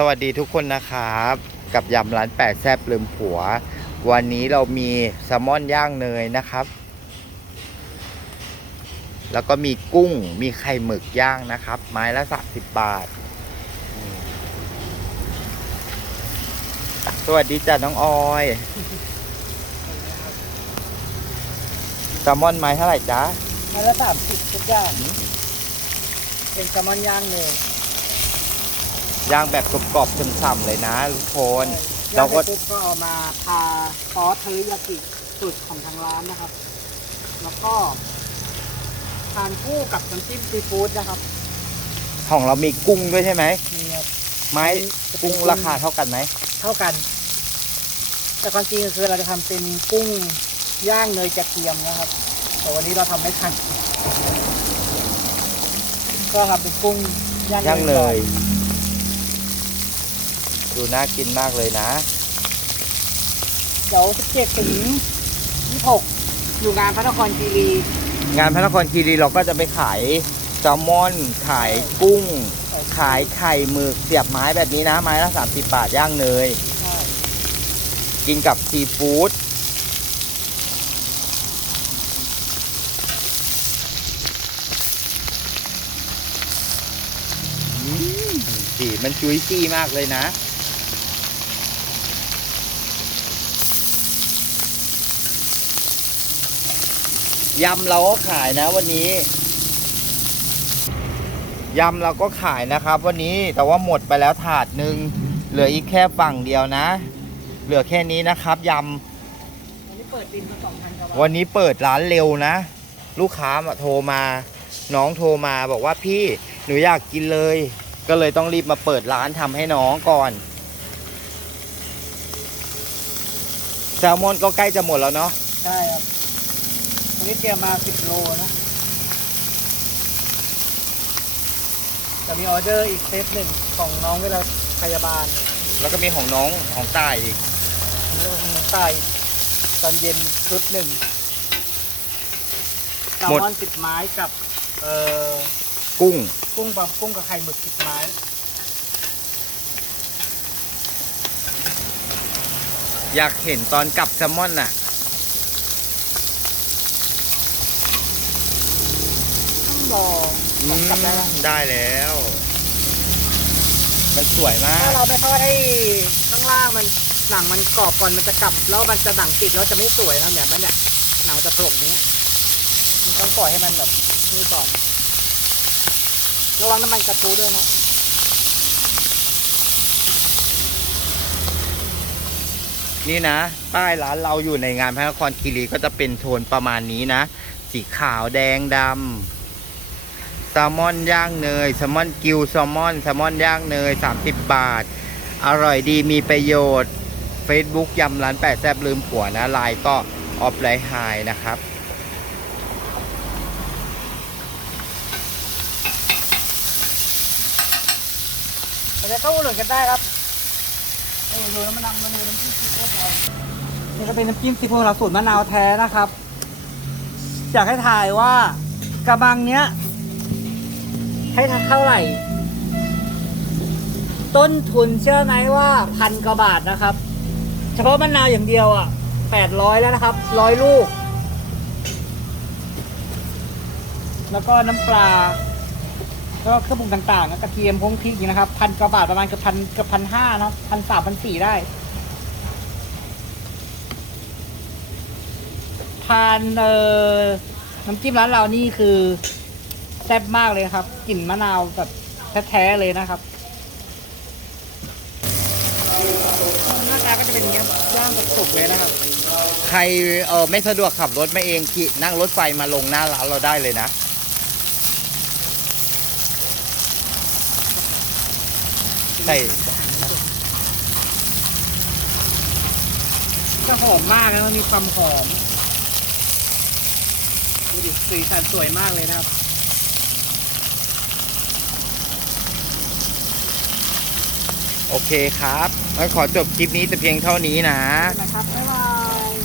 สวัสดีทุกคนนะครับ กับยำร้านแปดแซบลืมผัว วันนี้เรามีแซลมอนย่างเนยนะครับ แล้วก็มีกุ้งมีไข่หมึกย่างนะครับ ไม้ละสักสิบบาท สวัสดีจ้ะน้องออยแซลมอนไม้เท่าไหร่จ๊ะไมันละสามสิบทุกอย่างเป็นแซลมอนย่างเลย ย่างแบบกรอบๆฉ่ำๆเลยนะทุกคนเราเราก็ก็ปุ๊บก็เอามาทาซอสเทอริยากิสูตรของทางร้านนะครับ แล้วก็ทานคู่กับน้ำจิ้มซีฟู้ดนะครับ ของเรามีกุ้งด้วยใช่ไหมมีครับไม้กุ้งราคาเท่ากันไหมเท่ากัน แต่ความจริงก็คือเราจะทำเป็นกุ้งย่างเนยกระเทียมนะครับ แต่วันนี้เราทำไม่ทันก็ทำเป็นกุ้งย่างย่างเนก่อย ดูน่ากินมากเลยนะ เดี๋ยว17ถึง26อยู่งานพระนครคีรีงานพระนครคีรีเราก็จะไปขายแซลมอน ขายกุ้ง ขายไข่หมึกเสียบไม้แบบนี้นะ ไม้ละ30บาทย่างเนย ใช่กินกับซีฟู้ดอืมสีมันจุ้ยซี่มากเลยนะ ยำเราก็ขายนะวันนี้ ยำเราก็ขายนะครับ วันนี้แต่ว่าหมดไปแล้วถาดหนึ่งเหลืออีกแค่ฝั่งเดียวนะ เหลือแค่นี้นะครับยวันนี้เปิดบินมาสองพันกว่าบาำทวันนี้เปิดร้านเร็วนะ ลูกค้ามาโทรมา น้องโทรมาบอกว่าพี่หนูอยากกินเลย ก็เลยต้องรีบมาเปิดร้านทำให้น้องก่อนแซลมอนก็ใกล้จะหมดแล้วเนาะใช่ครับวั นนี้เตรียมมาสิบโลนะจะมีออเดอร์อีกเซตหนึ่งของน้องเวลาพยาบาลแล้วก็มีของน้องของตายอีกแล้วก็ของน้องตายตอนเย็นชุดหนึ่งแซลหมดมอนสิบไม้กับเอ่อกุ้ง กุ้งปลากุ้งกับไข่หมึกสิบไม้ อยากเห็นตอนกลับแซลมอนน่ะ ต้อง รออืมกลับได้แล้วได้แล้ว มันสวยมาถ้าก เราไม่ทอดให้ข้างล่างมันหนังมันกรอบก่อนมันจะกลับแล้วมันจะหนังติดแล้วจะไม่สวยนะแบบนั้นเนี่ยหนังจะถลงเนี้ยมันต้องปล่อยให้มันแบบนี่ก่อนระวังน้ำมันกระทู้ด้วยนะนี่นะ ป้ายร้านเราอยู่ในงานพระนครคีรีก็จะเป็นโทนประมาณนี้นะ สีขาวแดงดำ แซลมอนย่างเนยแซลมอนกิวแซลมอนแซลมอนย่างเนย 30 บาท อร่อยดีมีประโยชน์ Facebook ยำร้านแปดแซบลืมผัวนะไลน์ก็ออฟไลน์ไฮนะครับเราจะเข้าอุดหนุนกันได้ครับนี่ดูน้ำมันำมันดูน้ำจิ้มซีฟู้ดเรานี่ก็เป็นน้ำจิ้มซีฟู้ดเราสูตรมะนาวแท้นะครับ อยากให้ถ่ายว่ากระบังเนี้ย ให้เท่าไหร่ ต้นทุนเชื่อไหมว่าพันกว่าบาทนะครับ เฉพาะมะนาวอย่างเดียวอะแปดร้อยแล้วนะครับร้อยลูก แล้วก็น้ำปลาแล้วก็เครื่องปรุงต่างๆนะกระเทียมพงพริกอย่างนี้นะครับพันกว่าบาทประมาณเกือบพันเกือบพันห้าเนาะพันสามพันสี่ได้ทานเอ่อน้ำจิ้มร้านเรานี่คือ แซ่บมากเลยครับกลิ่นมะนาวแบบแท้ๆเลยนะครับหน้าตาก็จะเป็นอย่างนี้ยย่างสุกๆเลยนะครับ ใครเออไม่สะดวกขับรถมาเองขี่นั่งรถไฟมาลงหน้าร้านเราได้เลยนะใส่จะหอมมากนะมันมีความหอมดูดิสีสันสวยมากเลยนะครับ โอเคครับงั้นขอจบคลิปนี้แต่เพียงเท่านี้นะ นะครับบ๊ายบาย